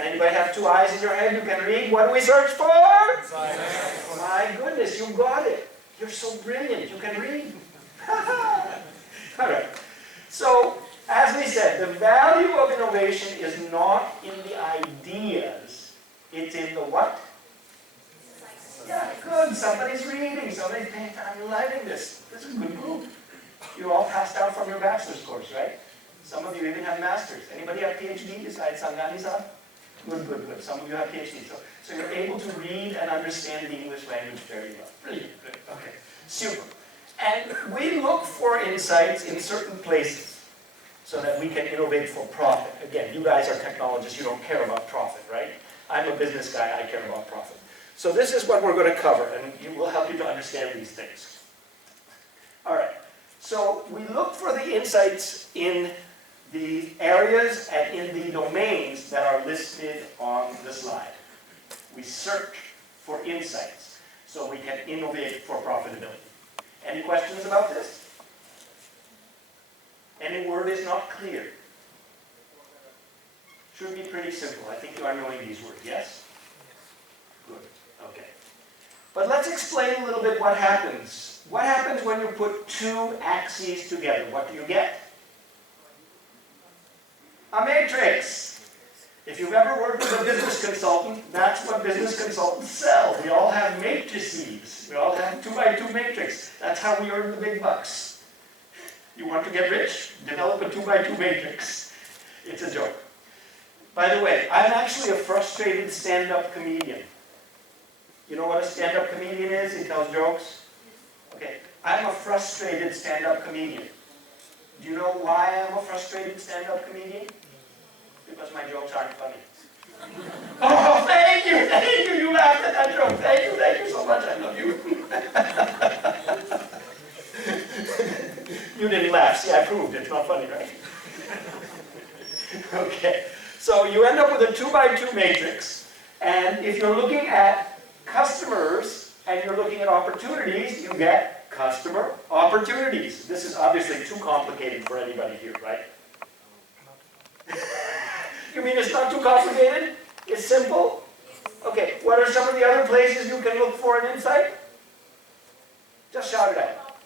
Can anybody have two eyes in your head? You can read. What do we search for? Science. My goodness, you got it. You're so brilliant. You can read. All right. So, as we said, the value of innovation is not in the ideas. It's in the what? Yeah, good. Somebody's reading. Somebody's paying attention. I'm liking this. This is a good group. You all passed out from your bachelor's course, right? Some of you even have masters. Anybody have PhD besides Sanghani-san? Good, good, good. Some of you have PhD. So you're able to read and understand the English language very well. Brilliant. Good. Okay. Super. And we look for insights in certain places so that we can innovate for profit. Again, you guys are technologists. You don't care about profit, right? I'm a business guy. I care about profit. So this is what we're going to cover, and it will help you to understand these things. All right. So we look for the insights in the areas and in the domains that are listed on the slide. We search for insights so we can innovate for profitability. Any questions about this? Any word is not clear? Should be pretty simple. I think you are knowing these words, yes? Good. Okay. But let's explain a little bit what happens. What happens when you put two axes together? What do you get? A matrix. If you've ever worked with a business consultant, that's what business consultants sell. We all have matrices. We all have 2x2 matrix. That's how we earn the big bucks. You want to get rich? Develop a 2x2 matrix. It's a joke. By the way, I'm actually a frustrated stand-up comedian. You know what a stand-up comedian is? He tells jokes. Okay, I'm a frustrated stand-up comedian. Do you know why I'm a frustrated stand-up comedian? Because my jokes aren't funny. Oh, thank you, you laughed at that joke. Thank you so much, I love you. You didn't laugh, see, I proved it's not funny, right? Okay, so you end up with a 2x2 matrix, and if you're looking at customers and you're looking at opportunities, you get customer opportunities. This is obviously too complicated for anybody here, right? You mean it's not too complicated? It's simple? Okay, what are some of the other places you can look for an insight? Just shout it out.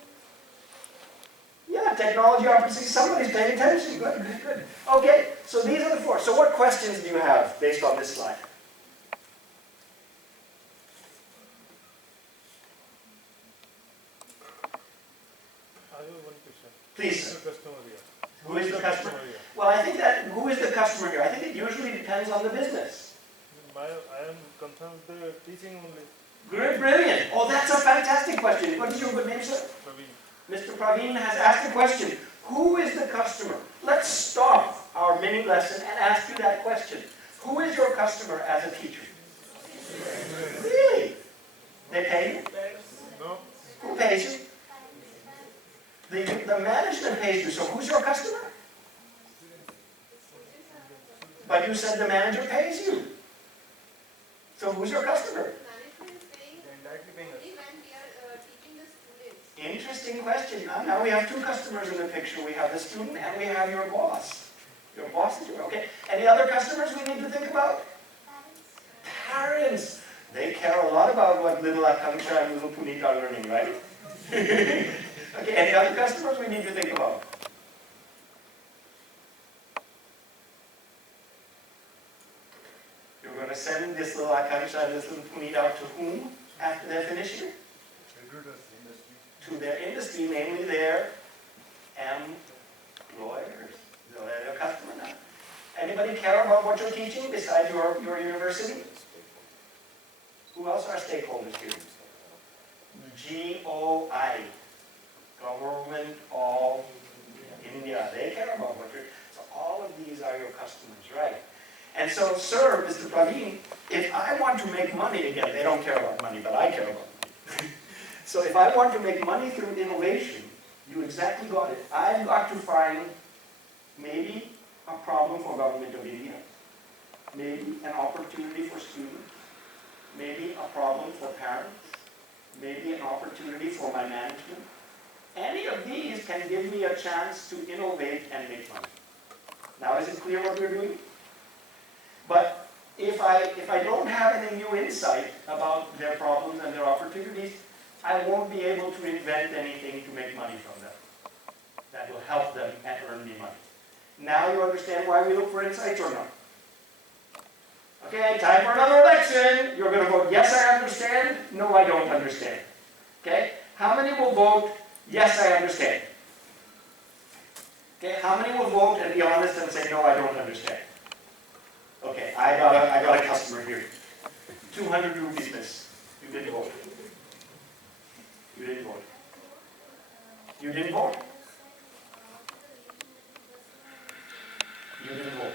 Yeah, technology opportunities. Somebody's paying attention. Good, good, good. Okay, so these are the four. So what questions do you have based on this slide? Please. Who is the customer? Well, I think that, who is the customer here? I think it usually depends on the business. I am concerned with the teaching only. Great, brilliant. Oh, that's a fantastic question. What is your good name, sir? Praveen. Mr. Praveen has asked a question. Who is the customer? Let's stop our mini lesson and ask you that question. Who is your customer as a teacher? Really? They pay you? No. Who pays you? The management pays you, so who's your customer? But you said the manager pays you. So who's your customer? Management is paying only when we are teaching the students. Interesting question. Now we have two customers in the picture. We have the student and we have your boss. Your boss is your, okay. Any other customers we need to think about? Parents. They care a lot about what little Akanksha and little Puneet are learning, right? Okay, any other customers we need to think about? You're going to send this little Akanksha and this little Puneet out to whom after they're finishing? To their industry, namely their employers. So they're your customer now. Anybody care about what you're teaching besides your university? Who else are stakeholders here? GOI. Government of India. They care about what you're... So all of these are your customers, right? And so, sir, Mr. Praveen, if I want to make money, again, they don't care about money, but I care about money. So if I want to make money through innovation, you exactly got it. I've got to find maybe a problem for government of India, maybe an opportunity for students, maybe a problem for parents, maybe an opportunity for my management. Any of these can give me a chance to innovate and make money. Now is it clear what we're doing? But if I don't have any new insight about their problems and their opportunities, I won't be able to invent anything to make money from them that will help them and earn me money. Now you understand why we look for insights or not? Okay, time for another election. You're going to vote yes, I understand, no, I don't understand. Okay, how many will vote yes, I understand? Okay, how many will vote and be honest and say no, I don't understand? Okay, I got a customer here. 200 rupees, miss. You didn't vote. You didn't vote. You didn't vote. You didn't vote.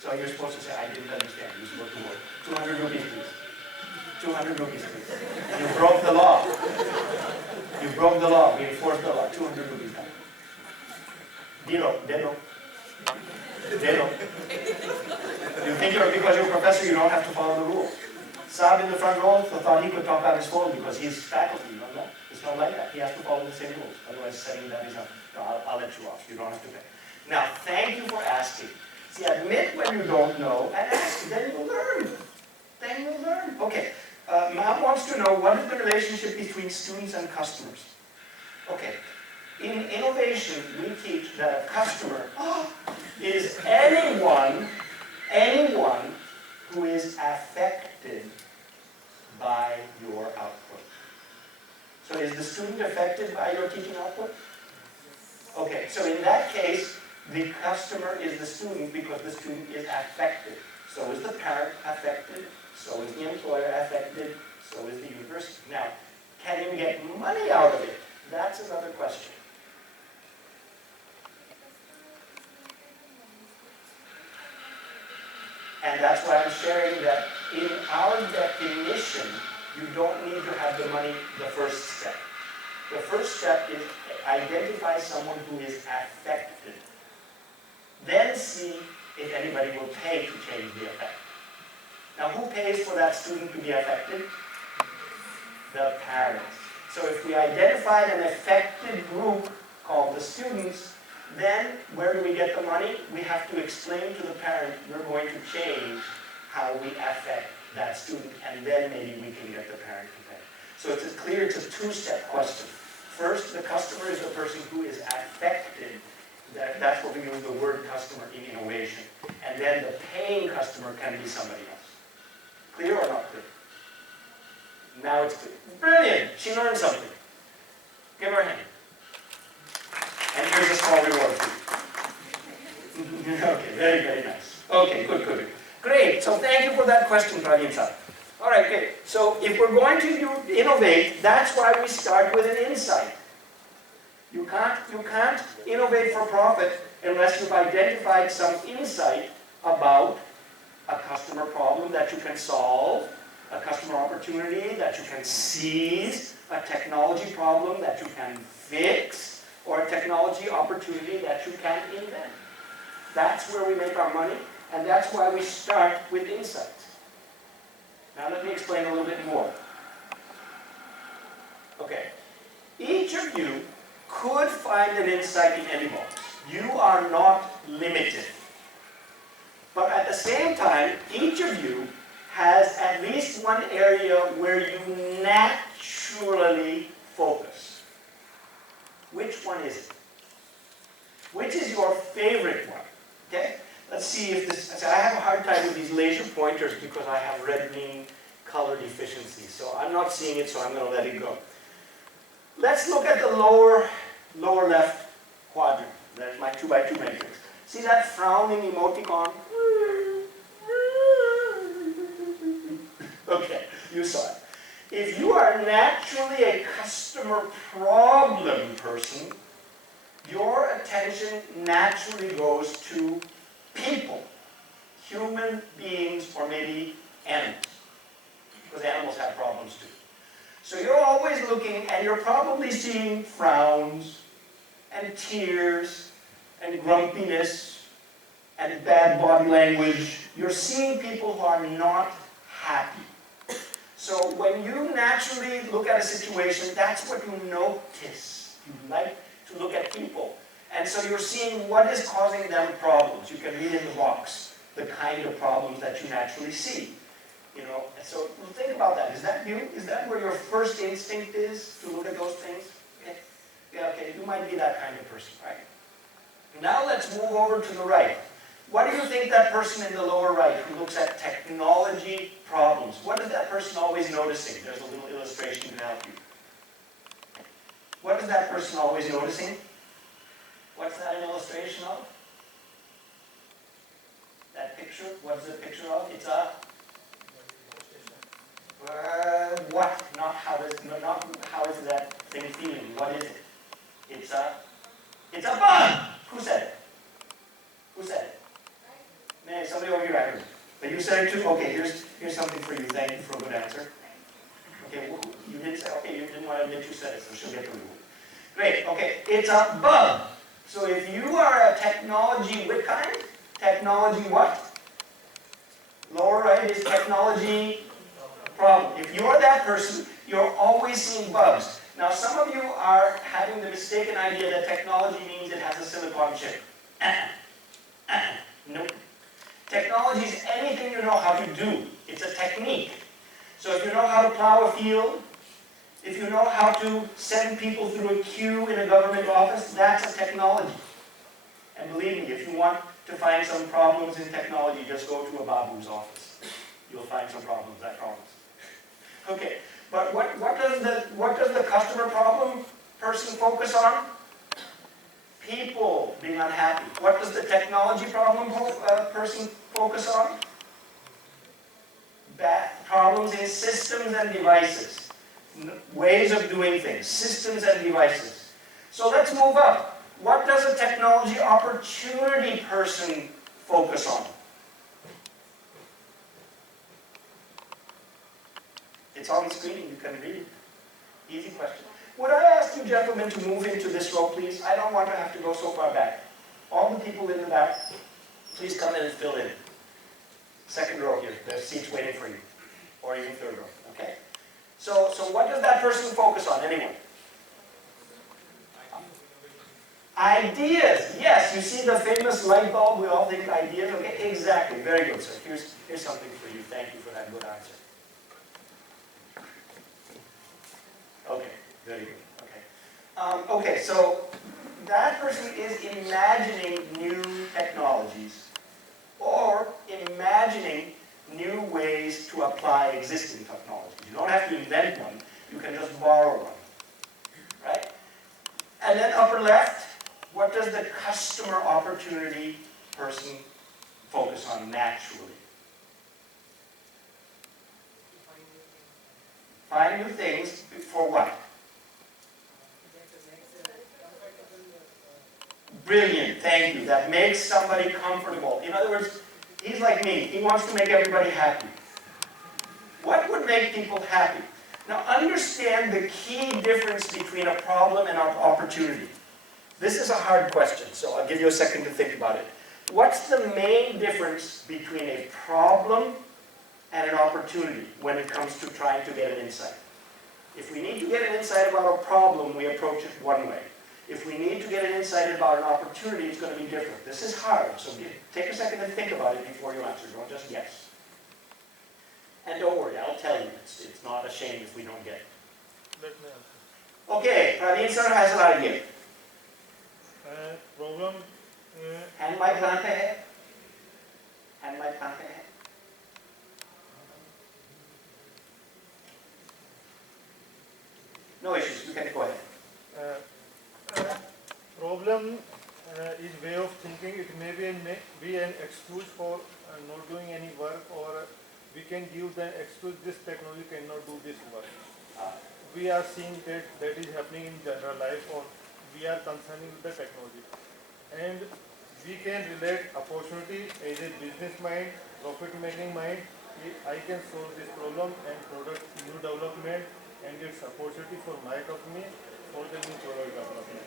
So you're supposed to say, I didn't understand. You're supposed to vote. 200 rupees, please. 200 rupees, please. You broke the law. You broke the law. We enforced the law. 200 rupees now. Zero. Zero. Zero. You think because you're a professor, you don't have to follow the rules. Saab in the front row thought he could talk on his phone because he's faculty, you know that? It's not like that. He has to follow the same rules. Otherwise, setting that is up. No, I'll let you off. You don't have to pay. Now, thank you for asking. See, admit when you don't know and ask. Then you'll learn. Then you'll learn. Okay. Ma'am wants to know what is the relationship between students and customers. Okay. In innovation, we teach that a customer is anyone who is affected by your output. So is the student affected by your teaching output? Okay, so in that case, the customer is the student because the student is affected. So is the parent affected, so is the employer affected, so is the university. Now, can you get money out of it? That's another question. And that's why I'm sharing that in our definition, you don't need to have the money the first step. The first step is identify someone who is affected. Then see if anybody will pay to change the effect. Now, who pays for that student to be affected? The parents. So if we identified an affected group called the students, then where do we get the money? We have to explain to the parent, we're going to change how we affect that student, and then maybe we can get the parent to pay. So it's clear it's a two-step question. First, the customer is the person who is affected. That's what we use the word customer in innovation. And then the paying customer can be somebody else. Clear or not clear? Now it's clear. Brilliant! She learned something. Give her a hand. And here's a small reward for you. Okay, very, very nice. Okay, good, good. Great, so thank you for that question, Praveen-san. All right, great. So if we're going to innovate, that's why we start with an insight. You can't innovate for profit unless you've identified some insight about a customer problem that you can solve, a customer opportunity that you can seize, a technology problem that you can fix, or a technology opportunity that you can invent. That's where we make our money, and that's why we start with insights. Now let me explain a little bit more. Okay, each of you could find an insight in any box. You are not limited. But at the same time, each of you has at least one area where you naturally focus. Which one is it? Which is your favorite one? Okay? Let's see if this... I have a hard time with these laser pointers because I have red-green color deficiency. So I'm not seeing it, so I'm going to let it go. Let's look at the lower left quadrant. There's my 2x2 matrix. See that frowning emoticon? Okay, you saw it. If you are naturally a customer problem person, your attention naturally goes to people, human beings, or maybe animals, because animals have problems too. So you're always looking, and you're probably seeing frowns, and tears, and grumpiness, and bad body language. You're seeing people who are not happy. So when you naturally look at a situation, that's what you notice. You like to look at people. And so you're seeing what is causing them problems. You can read in the box. the kind of problems that you naturally see. You know, so think about that. Is that you? Is that where your first instinct is, to look at those things? Okay. Yeah, okay, you might be that kind of person, right? Now let's move over to the right. What do you think that person in the lower right who looks at technology problems, what is that person always noticing? There's a little illustration to help you. What is that person always noticing? What's that an illustration of? That picture? What is the picture of? It's a what? Not how is that thing feeling? What is it? It's a bug. Who said it? Who said it? Man, somebody over here, I heard it. But you said it too? Okay, here's something for you. Thank you for a good answer. Okay, well, you didn't say, okay, you didn't want to admit you said it, so she'll get the reward. Great, okay, it's a bug. So if you are a technology what kind? Technology what? Lower right is technology problem. If you're that person, you're always seeing bugs. Now some of you are having the mistaken idea that technology means it has a silicon chip. Nope. Technology is anything you know how to do. It's a technique. So if you know how to plow a field, if you know how to send people through a queue in a government office, that's a technology. And believe me, if you want to find some problems in technology, just go to a Babu's office. You'll find some problems, I promise. Okay, but what does the customer problem person focus on? People being unhappy. What does the technology problem person focus on? Bad problems in systems and devices. Ways of doing things. Systems and devices. So let's move up. What does a technology opportunity person focus on? It's on the screen, you can read it. Easy question. Would I ask you gentlemen to move into this row, please? I don't want to have to go so far back. All the people in the back, please come in and fill in. Second row here, there's seats waiting for you. Or even third row, okay? So what does that person focus on, anyone? Ideas, yes, you see the famous light bulb, we all think ideas, okay, exactly, very good, sir. Here's something for you, thank you for that good answer. Okay, very good, okay. Okay, so that person is imagining new technologies or imagining new ways to apply existing technologies. You don't have to invent one, you can just borrow one, right? And then upper left, what does the customer opportunity person focus on naturally? Find new things for what? Brilliant, thank you. That makes somebody comfortable. In other words, he's like me. He wants to make everybody happy. What would make people happy? Now understand the key difference between a problem and an opportunity. This is a hard question, so I'll give you a second to think about it. What's the main difference between a problem and an opportunity when it comes to trying to get an insight? If we need to get an insight about a problem, we approach it one way. If we need to get an insight about an opportunity, it's going to be different. This is hard, so take a second and think about it before you answer. Don't just guess. And don't worry, I'll tell you. It's not a shame if we don't get it. Let me answer. Okay, Praveen sir has an idea. Problem. Hand mic कहाँ पे है? Hand mic कहाँ पे है? No issues, you can go ahead. Problem is way of thinking. It may be an excuse for not doing any work, or we can give the excuse this technology cannot do this work. We are seeing that is happening in general life, or we are concerning with the technology. And we can relate opportunity as a business mind, profit making mind. I can solve this problem and product new development, and it's opportunity for my company for the new product development.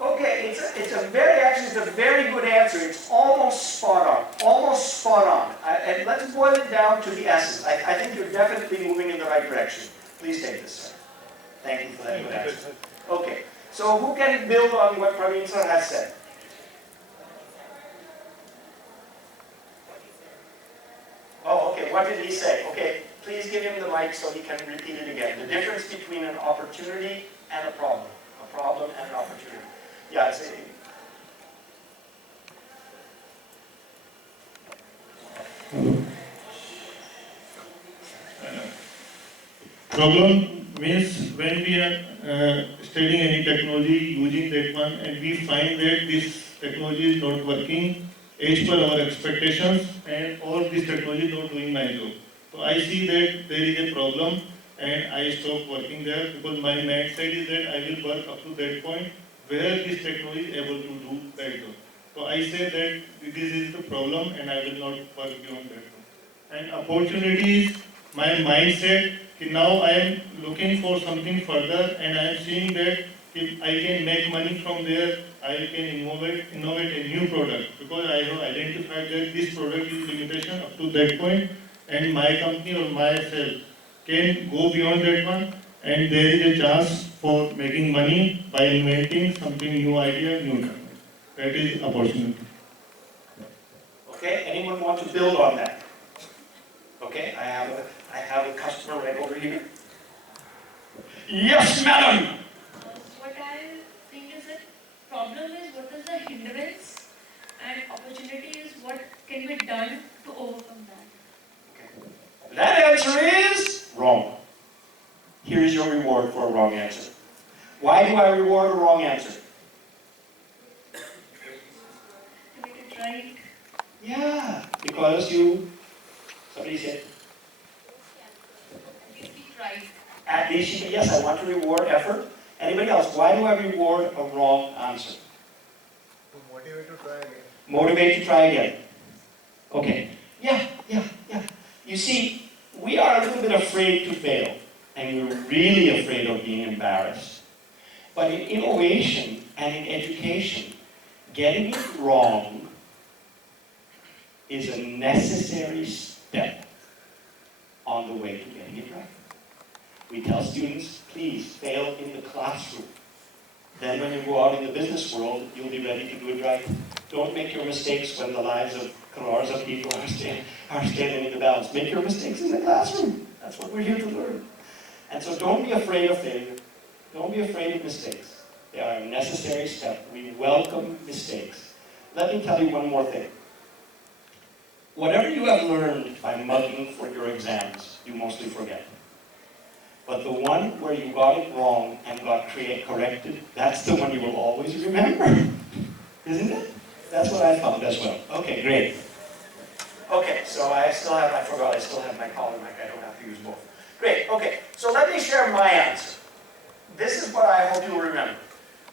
Okay, it's a very good answer. It's almost spot on. Almost spot on. And let's boil it down to the essence. I think you're definitely moving in the right direction. Please take this, sir. Thank you for that good answer. Okay, so who can build on what Praveen sir has said? what did he say? Okay, please give him the mic so he can repeat it again. The difference between an opportunity and a problem. A problem and an opportunity. Yeah, say. Problem means when we are studying any technology, using that one, and we find that this technology is not working as per our expectations, and all this technology is not doing my job. So I see that there is a problem, and I stop working there because my mindset is that I will work up to that point where this technology is able to do that job. So I say that this is the problem, and I will not work beyond that. And opportunities, my mindset, now I am looking for something further, and I am seeing that if I can make money from there, I can innovate a new product, because I have identified that this product is limitation up to that point, and my company or myself can go beyond that one, and there is a chance for making money by inventing something new idea, new technology. That is opportunity. Okay, anyone want to build on that? Okay, I have a customer right over here. Yes, madam. What I think is that problem is what is the hindrance, and opportunity is what can be done to overcome that. Okay. That answer is wrong. Here is your reward for a wrong answer. Why do I reward a wrong answer? To make it right. Yeah, because somebody said, At least we tried. at least yes, I want to reward effort. Anybody else? Why do I reward a wrong answer? To motivate to try again. Motivate to try again. Okay. Yeah. You see, we are a little bit afraid to fail, and we're really afraid of being embarrassed. But in innovation and in education, getting it wrong is a necessary step on the way to getting it right. We tell students, please fail in the classroom. Then when you go out in the business world, you'll be ready to do it right. Don't make your mistakes when the lives of crores of people are standing in the balance. Make your mistakes in the classroom. That's what we're here to learn. And so don't be afraid of failure. Don't be afraid of mistakes. They are a necessary step. We welcome mistakes. Let me tell you one more thing. Whatever you have learned by mugging for your exams, you mostly forget. But the one where you got it wrong and got corrected, that's the one you will always remember. Isn't it? That's what I found as well. Okay, great. Okay, so I still have my collar mic. I don't have to use both. Great, okay. So let me share my answer. This is what I hope you'll remember.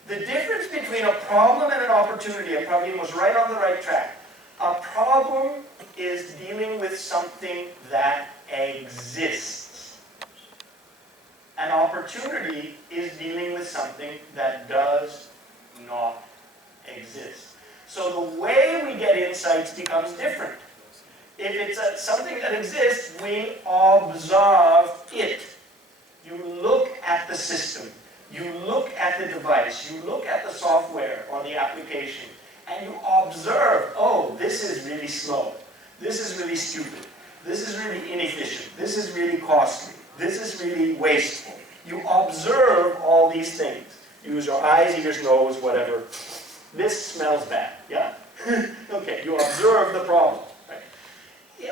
The difference between a problem and an opportunity, and Praveen was right on the right track. A problem is dealing with something that exists. An opportunity is dealing with something that does not exist. So the way we get insights becomes different. If it's something that exists, we observe it. You look at the system. You look at the device. You look at the software or the application. And you observe, oh, this is really slow. This is really stupid. This is really inefficient. This is really costly. This is really wasteful. You observe all these things. Use your eyes, ears, nose, whatever. This smells bad, yeah? Okay, you observe the problem. Right?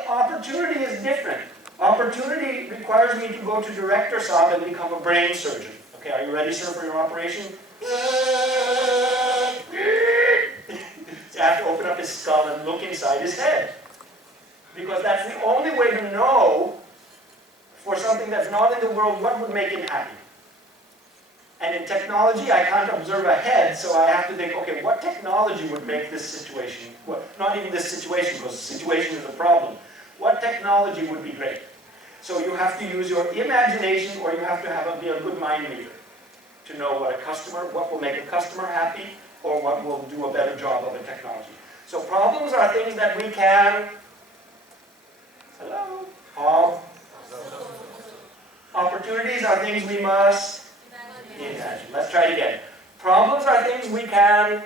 Opportunity is different. Opportunity requires me to go to director sub and become a brain surgeon. Okay, are you ready, sir, for your operation? You have to open up his skull and look inside his head. Because that's the only way to know, for something that's not in the world, what would make him happy. And in technology, I can't observe a head, so I have to think, okay, what technology would make this situation, well, not even this situation, because the situation is a problem. What technology would be great? So you have to use your imagination, or you have to be a good mind reader to know what will make a customer happy, or what will do a better job of a technology. So problems are things that we can, opportunities are things we must imagine. Let's try it again. Problems are things we can,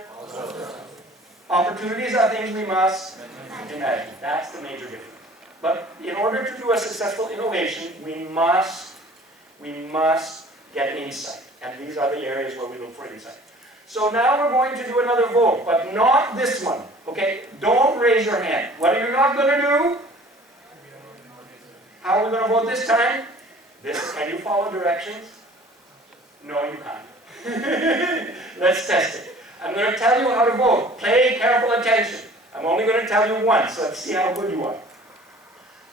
opportunities are things we must imagine. That's the major difference. But in order to do a successful innovation, we must get insight. And these are the areas where we look for insight. So now we're going to do another vote, but not this one. Okay? Don't raise your hand. What are you not going to do? How are we going to vote this time? Can you follow directions? No, you can't. Let's test it. I'm going to tell you how to vote. Pay careful attention. I'm only going to tell you once. Let's see how good you are.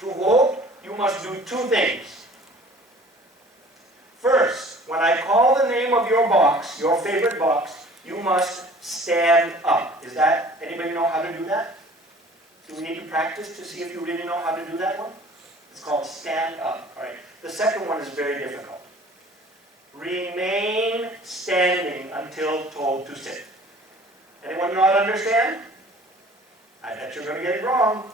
To vote, you must do two things. First, when I call the name of your box, your favorite box, you must stand up. Anybody know how to do that? Do we need to practice to see if you really know how to do that one? It's called stand up. All right. The second one is very difficult. Remain standing until told to sit. Anyone not understand? I bet you're going to get it wrong.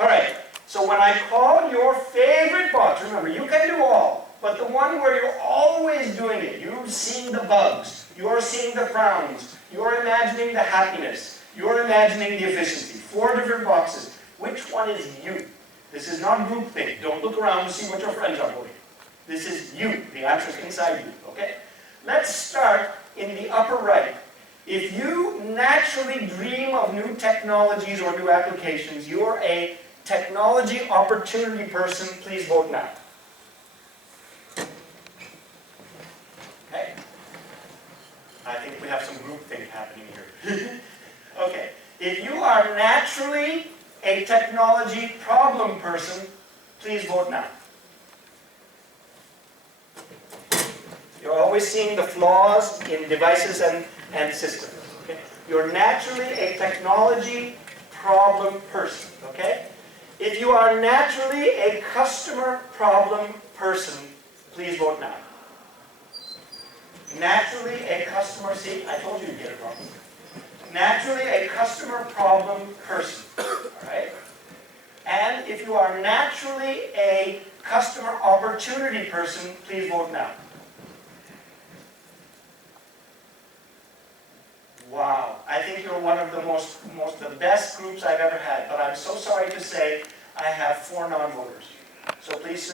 All right. So when I call your favorite box, remember, you can do all, but the one where you're always doing it, you're seeing the bugs, you're seeing the frowns, you're imagining the happiness, you're imagining the efficiency. 4 different boxes. Which one is you? This is not groupthink. Don't look around to see what your friends are voting. This is you. The answer is inside you. Okay? Let's start in the upper right. If you naturally dream of new technologies or new applications, you're a technology opportunity person, please vote now. Okay? I think we have some groupthink happening here. Okay. If you are naturally a technology problem person, please vote now. You're always seeing the flaws in devices and systems. Okay? You're naturally a technology problem person. Okay? If you are naturally a customer problem person, please vote now. Naturally a customer, see, I told you to get it wrong. Naturally a customer problem person. Alright? And if you are naturally a customer opportunity person, please vote now. Wow, I think you're one of the best groups I've ever had, but I'm so sorry to say I have 4 non-voters. So please